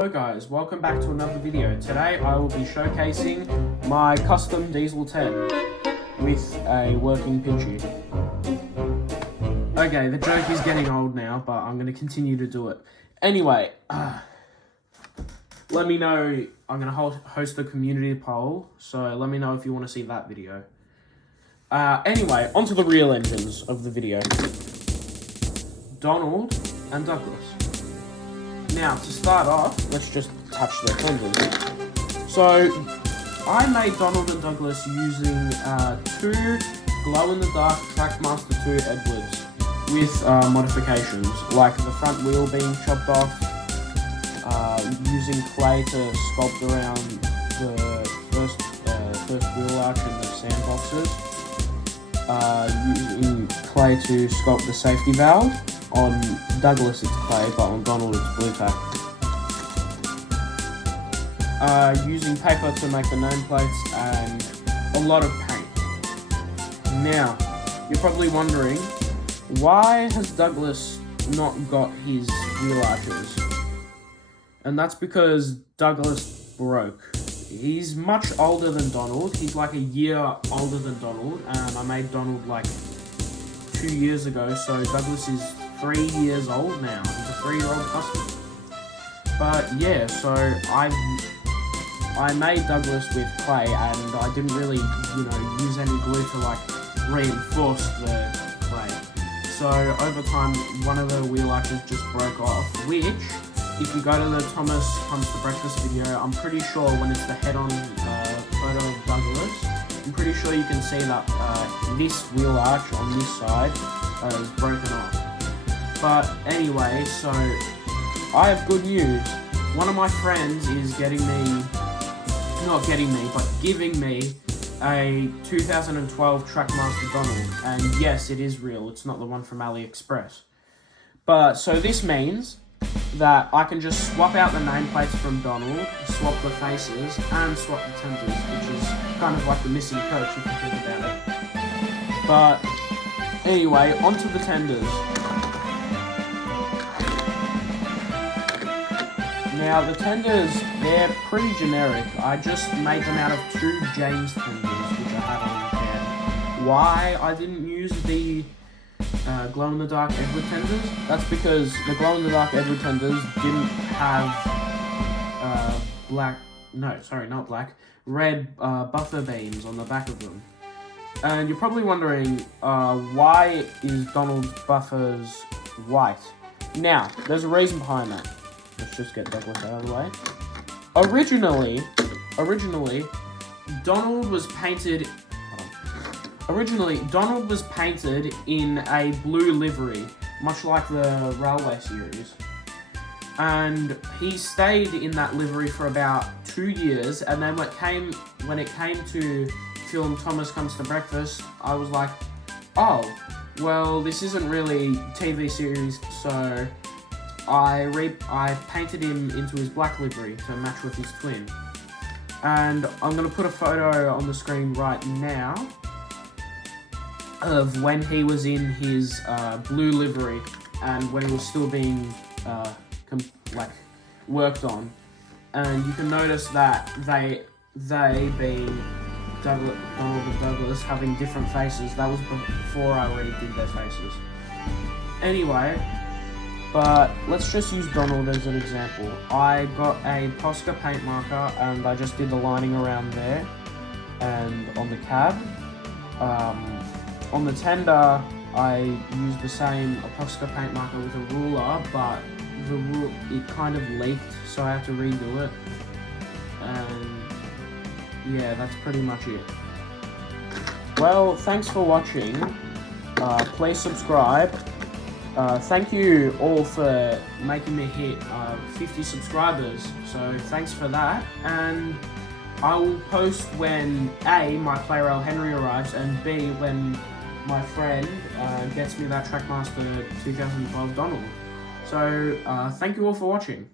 Hello guys, welcome back to another video. Today I will be showcasing my custom Diesel 10 with a working Pinchy. Okay, the joke is getting old now, but I'm going to continue to do it. Anyway, let me know, I'm going to host a community poll, so let me know if you want to see that video. Anyway, onto the real engines of the video. Donald and Douglas. Now, to start off, let's just touch the fenders. So, I made Donald and Douglas using two glow-in-the-dark Trackmaster 2 Edwards with modifications, like the front wheel being chopped off, using clay to sculpt around the first wheel arch in the sandboxes, using clay to sculpt the safety valve. On Douglas it's clay, but on Donald it's blue tack. Using paper to make the nameplates and a lot of paint. Now, you're probably wondering, why has Douglas not got his wheel arches? And that's because Douglas broke. He's much older than Donald. He's like a year older than Donald, and I made Donald like 2 years ago, so Douglas is 3 years old now. He's a 3-year-old customer. But yeah, so I made Douglas with clay, and I didn't really, use any glue to like reinforce the clay. So over time, one of the wheel arches just broke off, which, if you go to the Thomas Comes to Breakfast video, I'm pretty sure when it's the head-on photo of Douglas, I'm pretty sure you can see that this wheel arch on this side is broken off. But anyway, so I have good news. One of my friends is giving me a 2012 Trackmaster Donald. And yes, it is real. It's not the one from AliExpress. But so this means that I can just swap out the nameplates from Donald, swap the faces, and swap the tenders, which is kind of like the missing coach if you think about it. But anyway, onto the tenders. Now, the tenders, they're pretty generic. I just made them out of 2 James tenders, which I had on hand. Why I didn't use the glow-in-the-dark Edward tenders? That's because the glow-in-the-dark Edward tenders didn't have red buffer beams on the back of them. And you're probably wondering, why is Donald's buffers white? Now, there's a reason behind that. Let's just get Douglas out of the way. Originally, Donald was painted in a blue livery, much like the Railway series. And he stayed in that livery for about 2 years, and then when it came to film Thomas Comes to Breakfast, I was like, oh, well, this isn't really TV series, so I painted him into his black livery to match with his twin. And I'm going to put a photo on the screen right now of when he was in his blue livery and when he was still being worked on. And you can notice that they being Donald and Douglas having different faces. That was before I already did their faces. Anyway, but let's just use Donald as an example. I got a Posca paint marker and I just did the lining around there and on the cab. On the tender, I used the same Posca paint marker with a ruler, but it kind of leaked, so I had to redo it. And yeah, that's pretty much it. Well, thanks for watching. Please subscribe. Thank you all for making me hit 50 subscribers, so thanks for that. And I will post when A, my Play-Rail Henry arrives, and B, when my friend gets me that Trackmaster 2012 Donald. So thank you all for watching.